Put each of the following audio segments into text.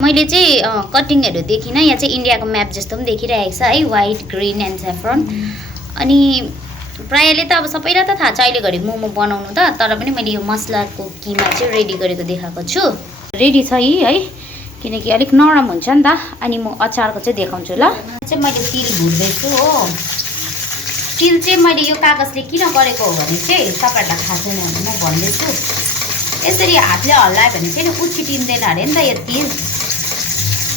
मैले चाहिँ कटिङहरू देखिनँ यहाँ चाहिँ इन्डियाको म्याप जस्तो पनि देखिरहेको छ है व्हाइट ग्रीन एन्ड सेफ्रन अनि प्रायःले त अब सबैलाई त थाहा छ अहिले घडी मोमो बनाउनु त तर पनि मैले यो मसलाको किमा चाहिँ रेडी गरेको देखाएको छु रेडी छ यी है किनकि अलिक नरम हुन्छ नि त अनि म अचारको चाहिँ देखाउँछु ल चाहिँ मैले तिल भुट्दैछु हो तिल चाहिँ मैले यो कागजले किन गरेको हो भने चाहिँ तपाईँहरूलाई थाहा छैन भने म भन्दैछु यसरी हातले हल्लायो भने चाहिँ उछिटिँदैन अरे नि त यो तिल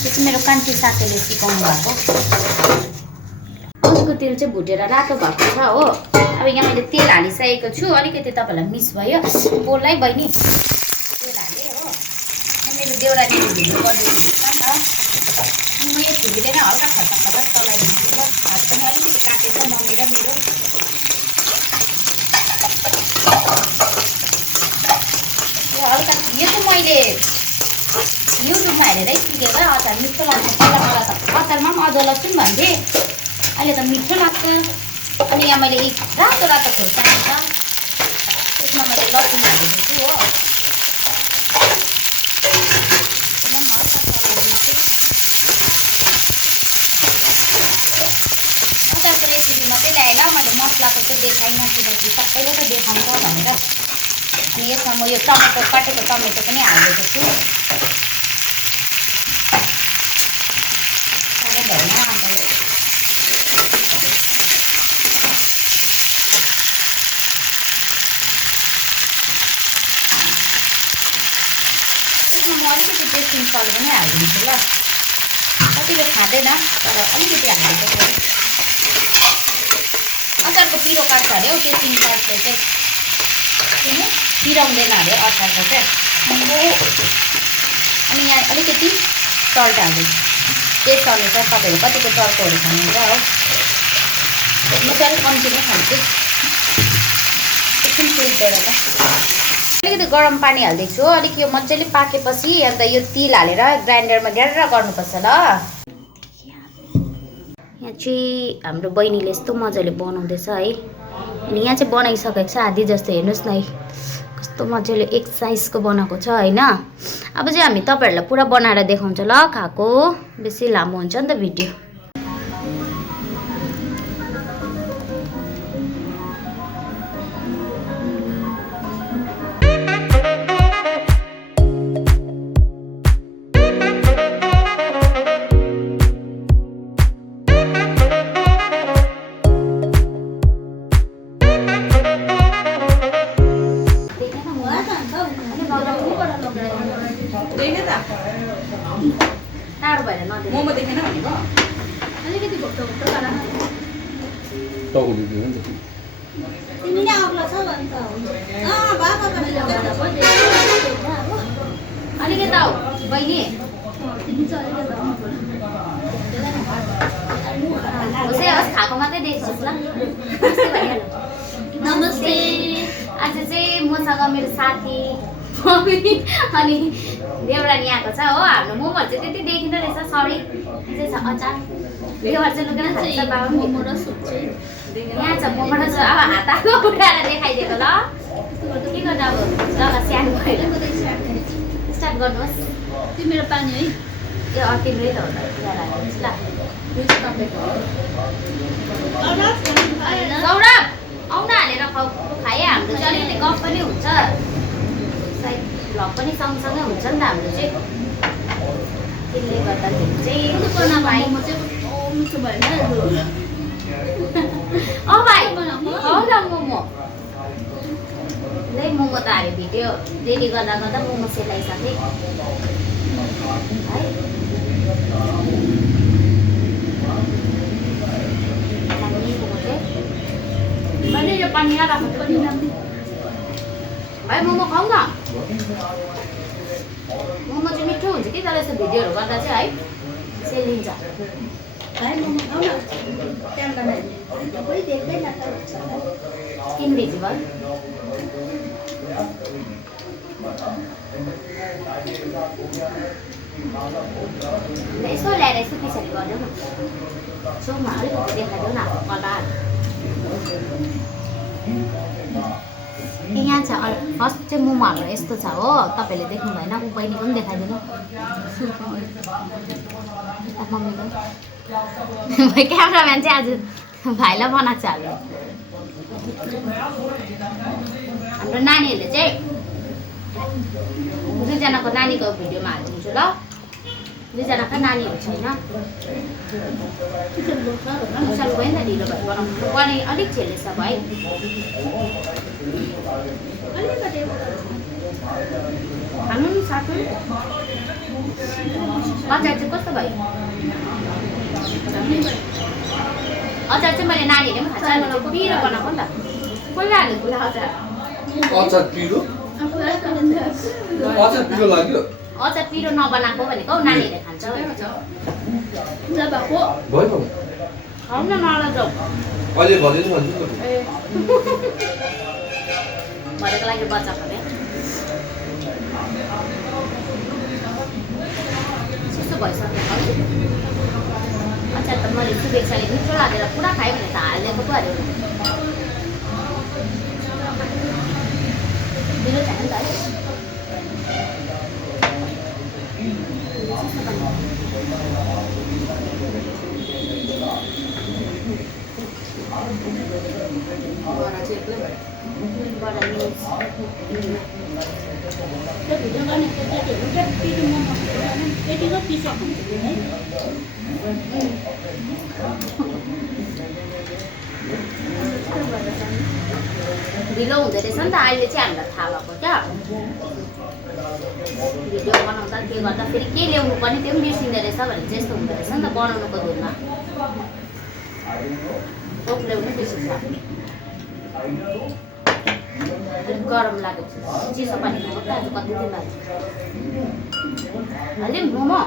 त्यो चाहिँ मेरो कान्छी साथीले सिकाउनु भएको उसको तेल चाहिँ भुटेर रातो भएको छ हो अब यहाँ मैले तेल हालिसकेको छु अलिकति तपाईँलाई मिस भयो बोल्दै बहिनी तेल हालेँ हो मेरो देउरानीले भिडियो गरिदिएको छ नि त म यो छुरीले नै हल्का खर्च खर्च चलाइदिन्छु ल हात पनि अलिकति काटेछ मम्मी र मेरो हल्का यो चाहिँ मैले युट्युबमा हेरेरै सिकेको अचार मिठो लाग्छ पहिला त अचारमा पनि अदुवा लसुन भन्थे अहिले त मिठो लाग्छ अनि यहाँ मैले रातो रातो खोर्सानी छ त्यसमा मैले लसुन हालेको छु हो अचारको रेसिपी मात्रै ल्याएँ ल मैले मसलाको चाहिँ देखाइनँ किनकि सबैले त देखाउँछ भनेर अनि यसमा म यो टमेटो काटेको टमेटो पनि हालेको छु म अलिकति टेस्टिङ सल्ट पनि हालिदिन्छु ल कतिले खाँदैन तर अलिकति हालेको अचारको पिरो काट्छ अरे हौ टेस्टिङ सल्टले चाहिँ किन पिराउँदैन अरे अचारको चाहिँ अनि यहाँ अलिकति सल्ट हाल्दैछु टेस्ट अनुसार तपाईँहरू कतिको चर्कोहरू खानुहुन्छ हो म चाहिँ अलिक कम्ती नै खान्छु एकछिन चुट्दैन त अलिकति गरम पानी हाल्दैछु अलिक यो मजाले पाकेपछि अन्त यो तिल हालेर ग्राइन्डरमा ग्यारेर गर्नुपर्छ ल यहाँ चाहिँ हाम्रो बहिनीले यस्तो मजाले बनाउँदैछ है अनि यहाँ चाहिँ बनाइसकेको छ आधी जस्तो हेर्नुहोस् न है कस्तो मजाले एक साइजको बनाएको छ होइन अब चाहिँ हामी तपाईँहरूलाई पुरा बनाएर देखाउँछ ल खाएको बेसी लामो हुन्छ नि त भिडियो टाढो भएर मोमो देखेन भनेको अलिकति घोप्टो अलिकति आऊ बहिनी खाएको मात्रै देख्छस् ल नमस्ते आज चाहिँ मसँग मेरो साथी अनि देउरानी आएको छ हो हाम्रो मोमोहरू चाहिँ त्यति देखिँदो रहेछ सरी चाहिँ छ अचार देउरानी चाहिँ लुकेर खान्छ बाबा मोमो र सुप चाहिँ यहाँ छ मोमो र सुप अब हात आएको उठाएर देखाइदिएको ल के गर्नु अब जग्गा सानो भएर स्टार्ट गर्नुहोस् त्यो मेरो पानी है त्यो तिम्रै त हो त गौरव आउन हालेर खाए हाम्रो चाहिँ अलिअलि गफ पनि हुन्छ सायद भ्लग पनि सँगसँगै हुन्छ नि त हाम्रो चाहिँ त्यसले गर्दाखेरि चाहिँ मिठो भएन भाइ हौ न मोमो नै मोमो त हामी भिडियो रेडी गर्दा गर्दा मोमो सेलाइसकेँ है मैले यो पानी राख्नु पनि भाइ मोमो खाऊ न मोमो चाहिँ मिठो हुन्छ कि तर यस्तो भिडियोहरू गर्दा चाहिँ है सेलिन्छ भाइ मोमो खाऊ न इन्भिजिबल यसो ल्याएर यसो पछाडि गरिदेऊ न छेउमा अलिकति देखाइदेऊ न कलर यहाँ छ फर्स्ट चाहिँ मोमो हाम्रो यस्तो छ हो तपाईँहरूले देख्नु भएन ऊ बहिनीको पनि देखाइदिनु मम्मीको क्यामराम्यान चाहिँ आज भाइलाई बनाएको छ हाम्रो नानीहरूले चाहिँ दुईजनाको नानीको भिडियोमा हालिदिन्छु ल दुईजनाका नानीहरू छैन मुसाल गयो नि त ढिलो भयो बनाउनु पनि अलिक झेलेछ भाइ खानु नि साथी अचार चाहिँ कस्तो भयो अचार चाहिँ मैले नानीहरूले पनि खान्छ पिरो बनाएको नि त कसले हालेको अचार अचार पिरो अचार पिरो लाग्यो अचार पिरो नबनाएको भनेको नानीहरूले खान्छ भयो खाउँ न नलजाऊ अहिले भनिदिनु भन्छु भरेको लागि बच्चा भने त्यस्तो भइसक्यो अचार त मैले शुभेच्छाले मिठो लागेर पुरा खाएँ भने त हालिदिएको पो हाल्यो मेरो छैन नि त है ढिलो हुँदो रहेछ नि त अहिले चाहिँ हामीलाई थाहा भएको क्या भिडियो बनाउँदा के गर्दा फेरि के ल्याउनु पर्ने त्यो पनि बिर्सिँदो रहेछ भने चाहिँ यस्तो हुँदो रहेछ नि त बनाउनुको धुनमा ल्याउनु बिर्सिन्छ अलिक गरम लाग्यो चिसो पानी खाएको त आज कति दिन लाग्छ हाल्यो मोमो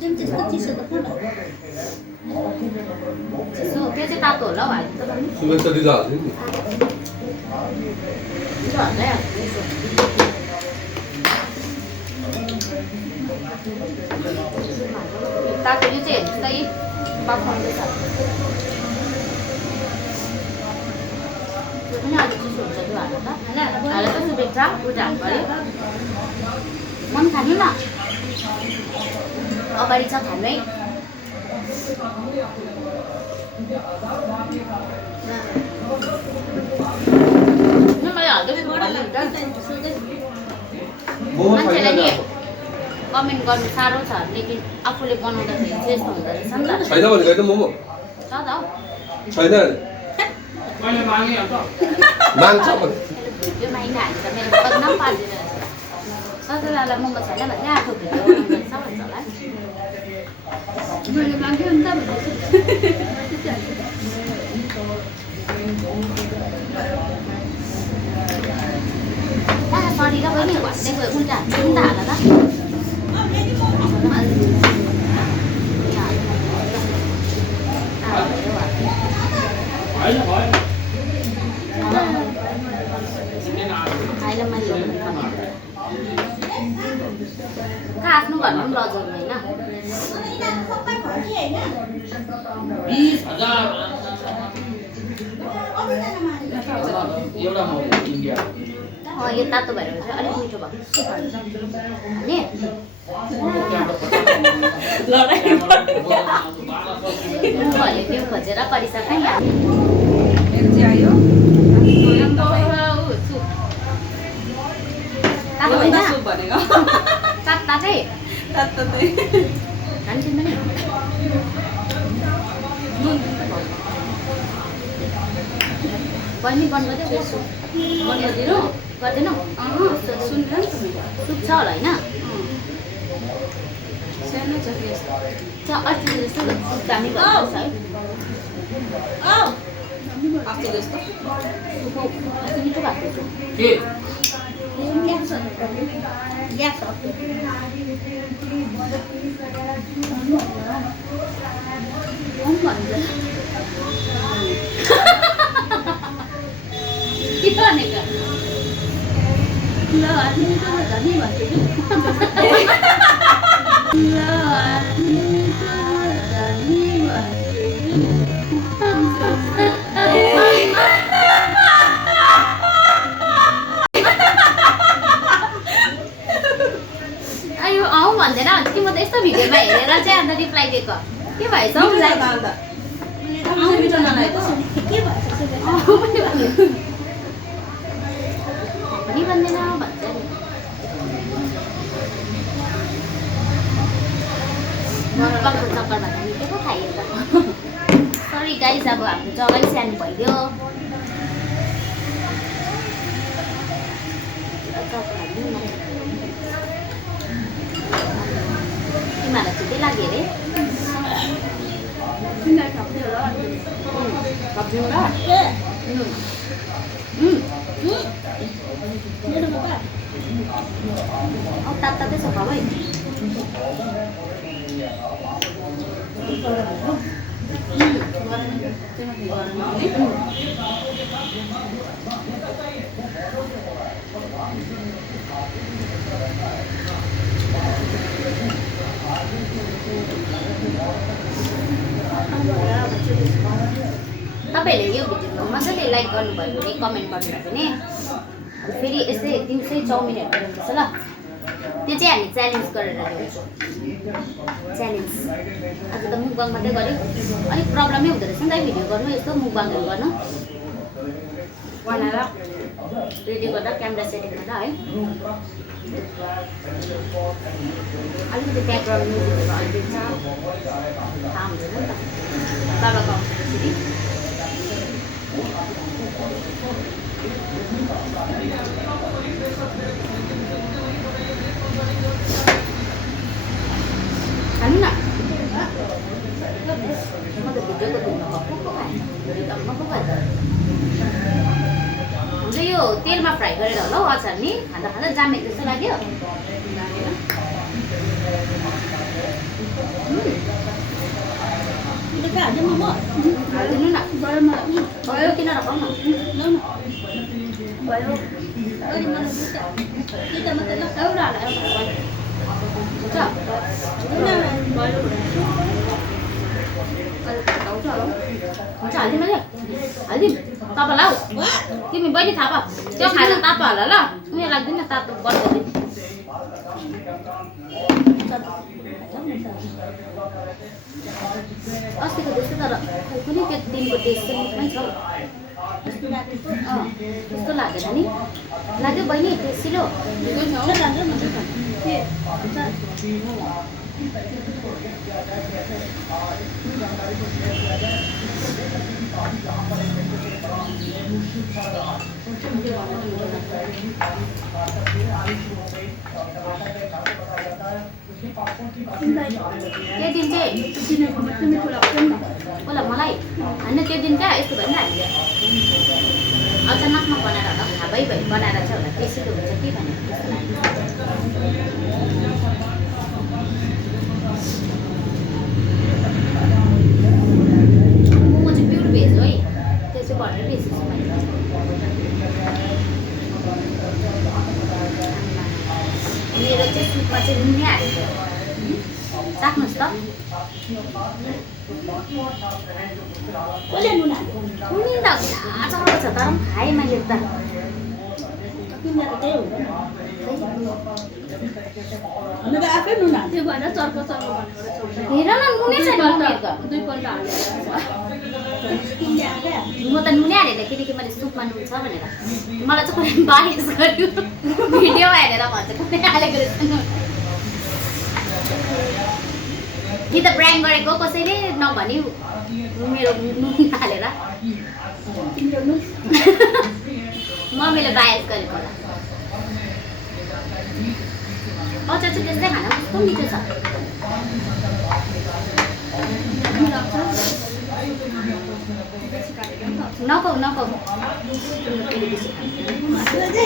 चिसो चिसो त्यो चाहिँ तातो होला हौ हाल्नु त शुभेच्छा दिदा हाल्नु नि तातो यो चाहिँ हेर्नुहोस् त यी बाख्राउँदैछ त्यो पनि अलिक चिसो हुन्छ त्यो हाल्नु त हालेर त शुभेच्छा उता हाल्नु पऱ्यो मन खानु न अगाडि छ खानै मान्छेलाई नि कमेन्ट गर्नु साह्रो छ लेकिन आफूले बनाउँदाखेरि चाहिँ यस्तो हुँदो रहेछ नि त छैन भने गएर मोमो छ त छैन माग्छ भिडियो माइना हाल्छ मेरो बदनाम पार्दैन ससुरालाई मोमो छैन भने आफू भिडियो बनाउँदैछ भन्छ होला मैले माग्यो नि त सरी र बहिनी भन्दै गयो उल्टा उल्टा हाल त कहाँ आफ्नो घरमा पनि लजाउनु होइन 20,000 यो तातो भएर चाहिँ अलिक मिठो भएको नि त्यो खोजेर गरिसक्यो नि तातै खान्थिन् पनि बहिनी बन्द गरिदियो बन्द गरिदिनु गर्दैनौ सुक्छ होला होइन अस्ति जस्तो दामी गर्छ है अस्ति मिठो भएको के भनेको ल आदमी त धनी भन्छु ल आदमी त धनी भन्छु कमेन्टमा हेरेर चाहिँ अन्त रिप्लाई दिएको के भएछ हौ उसलाई पनि भन्दैन भन्छ नि मकको चक्करमा त निकै पो खायो त सरी गाइस अब हाम्रो जग्गै सानो भइदियो तिमीहरूलाई छिटै लाग्यो अरे तातै छ भाइ तपाईँहरूले यो भिडियो मजाले लाइक गर्नुभयो भने कमेन्ट गर्नुभयो भने फेरि यस्तै दिउँसै चाउमिनहरू बनाउँदैछ ल त्यो चाहिँ हामी च्यालेन्ज गरेर ल्याउँछौँ च्यालेन्ज आज त मुकबाङ मात्रै गऱ्यो अलिक प्रब्लमै हुँदो रहेछ नि त भिडियो गर्नु यस्तो मुकबाङहरू गर्नु बनाएर रेडी गर्दा क्यामेरा सेटिङ गर्दा है अलिकति ब्याकग्राउन्ड म्युजिकहरू हालिदिन्छ थाहा हुँदैन नि त बाबाको आउँछ त्यसरी खानु न म त भिडियोको धुनमा पक्को खाएँ भिडियोमा पो खाएँ हुन्छ यो तेलमा फ्राई गरेर होला हौ अचार नि खाँदा खाँदा जामेको जस्तो लाग्यो हालिदिनु न किन रकाउ न हुन्छ हालिदिउँ मैले हालिदिउँ तपाईँलाई हौ तिमी बहिनी थाहा पाऊ त्यो खाएर तापा होला ल उयो लाग्दैन तातो बन्द गरिदिउँ अस्तिको जस्तो तर खै पनि त्यो दिनको टेस्ट चाहिँ मुखमै छ त्यस्तो लागेन नि लाग्यो बहिनी टेस्टिलो त्यो दिन चाहिँ होला मलाई होइन त्यो दिन क्या यस्तो भयो नि हामीले अचानकमा बनाएर होला थाहा भइ बनाएर चाहिँ होला टेस्टिलो हुन्छ कि भनेर त्यस्तो लाग्यो मोमो चाहिँ प्योर भेज हो है त्यो चाहिँ भनेर बेसी मेरो चाहिँ सुपमा चाहिँ नुनै हालेको चाख्नुहोस् त नुन त चर्को छ तर पनि खाएँ मैले त हेर न नुनै छैन म त नुनै हालेर किनकि मैले सुपमा नुन छ भनेर मलाई चाहिँ कुनै बालिस गर्यो भिडियो हेरेर भन्छ कुनै हालेको रहेछ कि त ब्राङ गरेको कसैले नभनी मेरो नुन हालेर मम्मीले बायस गरेको होला अचार चाहिँ त्यस्तै खाना कस्तो मिठो छ नखाउ नखाउ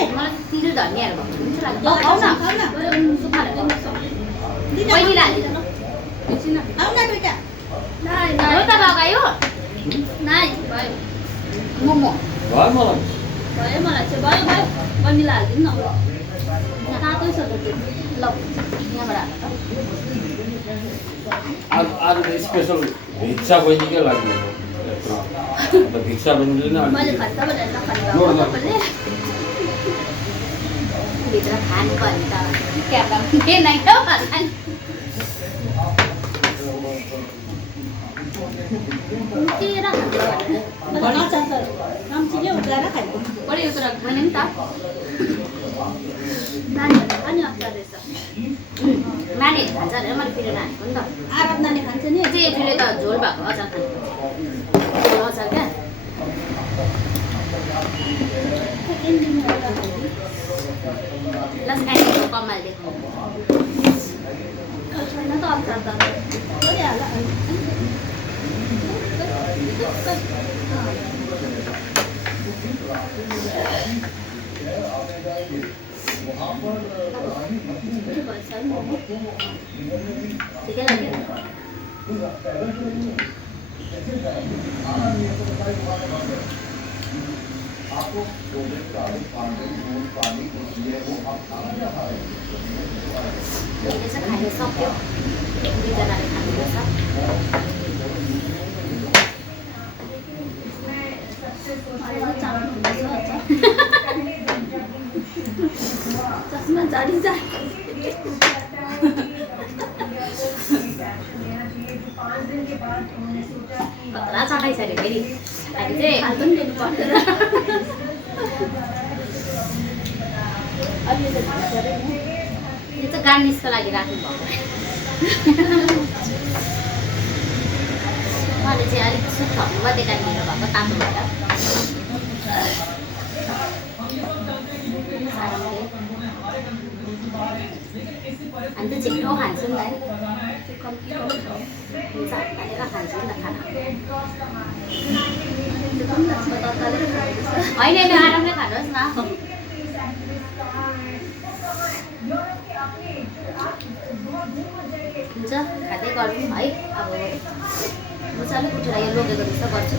मलाई तिरो धनियाँहरू भएको मिठो लाग्छ खाउ न बहिनीलाई हालिदिनु हो त लगायो मोमो भयो मलाई चाहिँ भयो बहिनीलाई हालिदिनु न तातै छ त त्यो ल यहाँबाट आज स्पेसल भिक्षा बहिनीकै लागि भिक्षा बहिनीले मैले खर्च भनेर भित्र खानु पर्ने त क्यामेरा तेरा बढी उत्र भने नि त नानीहरूले पनि अचार रहेछ नानीहरूले खान्छ अरे मैले पिरो नानीको नि त आराधनाले खान्छ नि जेठीले त झोल भएको अचार खान्छ झोल अचार क्या लस खाइदिएको कमाल देखाउँ छैन त अचार त ठिकै लाग्यो खाने सक्यो दुईजनाले खानुपर्छ चस्मा झाडिन्छ कत्रा चटाइसक्यो फेरि हामी चाहिँ हाल पनि लिनु पर्दैन यो चाहिँ गार्निसको लागि राख्नु भएको उहाँले चाहिँ अलिक सुप थप्नु भयो त्यही कारण भएको तातो भएर हामी त छिटो खान्छौँ नि है कम्ती हुन्छ हालेर खान्छौँ नि त खाना होइन आरामले खानुहोस् न हुन्छ खाँदै गरौँ है अब म चाहिँ अलिक उठेर यो लोगेको जस्तो गर्छु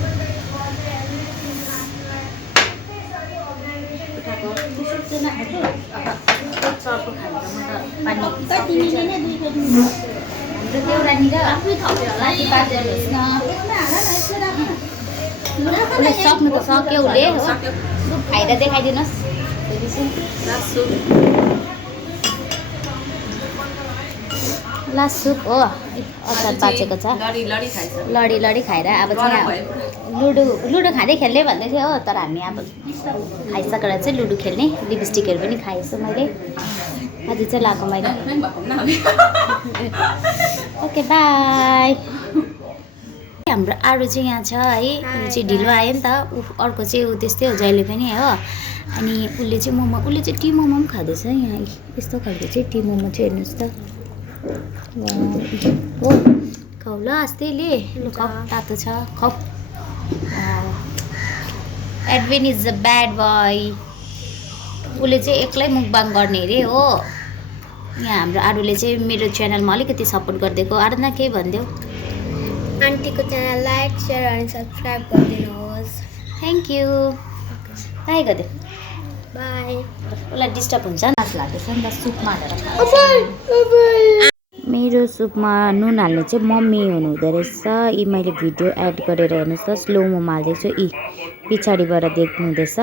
उठाएको चर्को खान्छ म त पानी हाम्रो एउटा नि आफै थप्यो होला कि बाँधिदिनुहोस् न उसले सक्नु त सक्यो उसले हो सुप खाएर देखाइदिनुहोस् लास्ट सुप हो अचार बाँचेको छ लडी लडी खाएर अब चाहिँ लुडो खाँदै खेल्ने भन्दै थियो हो तर हामी अब खाइसकेर चाहिँ लुडो खेल्ने लिपस्टिकहरू पनि खाएछु मैले आज चाहिँ लगाएको मैले ओके बाई हाम्रो आरू चाहिँ यहाँ छ है ऊ चाहिँ ढिलो आयो नि त अर्को चाहिँ ऊ त्यस्तै हो जहिले पनि हो अनि उसले चाहिँ मोमो उसले चाहिँ टी मोमो पनि खाँदैछ यहाँ यस्तो खालको चाहिँ टी मोमो चाहिँ हेर्नुहोस् त हो खाउ ल अस्तिले लु खाउ तातो छ खाउ Edwin is a bad boy उसले चाहिँ एक्लै मुकबाङ गर्ने अरे हो यहाँ हाम्रो आरूले चाहिँ मेरो च्यानलमा अलिकति सपोर्ट गरिदिएको आराधना केही भनिदेऊ आन्टीको च्यानल लाइक सेयर अनि सब्सक्राइब गरिदिनुहोस् थ्याङ्क यू बाई गरिदेऊ बाई उसलाई डिस्टर्ब हुन्छ नाच लाग्दैछ नि त सुपमा हालेर मेरो सुपमा नुन हाल्ने चाहिँ मम्मी हुनुहुँदो रहेछ यी मैले भिडियो एड गरेर हेर्नुहोस् त स्लोमोमा हाल्दैछु यी पछाडिबाट देख्नुहुँदैछ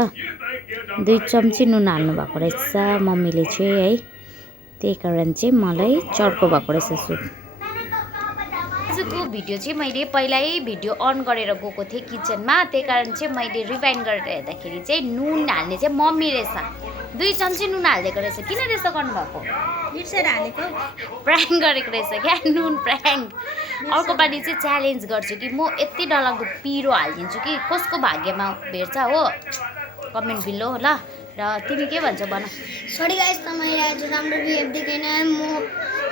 2 चम्ची नुन हाल्नु भएको रहेछ मम्मीले चाहिँ है त्यही कारण चाहिँ मलाई चर्को भएको रहेछ सुप आजको भिडियो चाहिँ मैले पहिल्यै भिडियो अन गरेर गएको थिएँ किचनमा त्यही कारण चाहिँ मैले रिवाइन्ड गरेर हेर्दाखेरि चाहिँ नुन हाल्ने चाहिँ मम्मी रहेछ 2 चम्ची नुन हालिदिएको रहेछ किन त्यस्तो गर्नुभएको बिर्सेर हालेको प्राङ्क गरेको रहेछ क्या नुन प्राङ्क अर्को पालि चाहिँ च्यालेन्ज गर्छु कि म यति डरलाग्दो पिरो हालिदिन्छु कि कसको भाग्यमा भेट्छ हो कमेन्ट बिलो ल र तिमी के भन्छौ भन सरी गाइस त मैले आज राम्रो बिहेभ देखेन म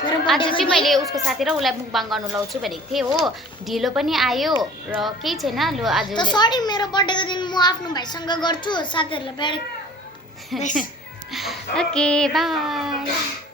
आज चाहिँ मैले उसको साथी र उसलाई मुकबाङ गर्नु लाउँछु भनेको थिएँ हो ढिलो पनि आयो र केही छैन लु आज त सरी मेरो बर्थडेको दिन म आफ्नो भाइसँग गर्छु साथीहरूलाई भेट ओके बाई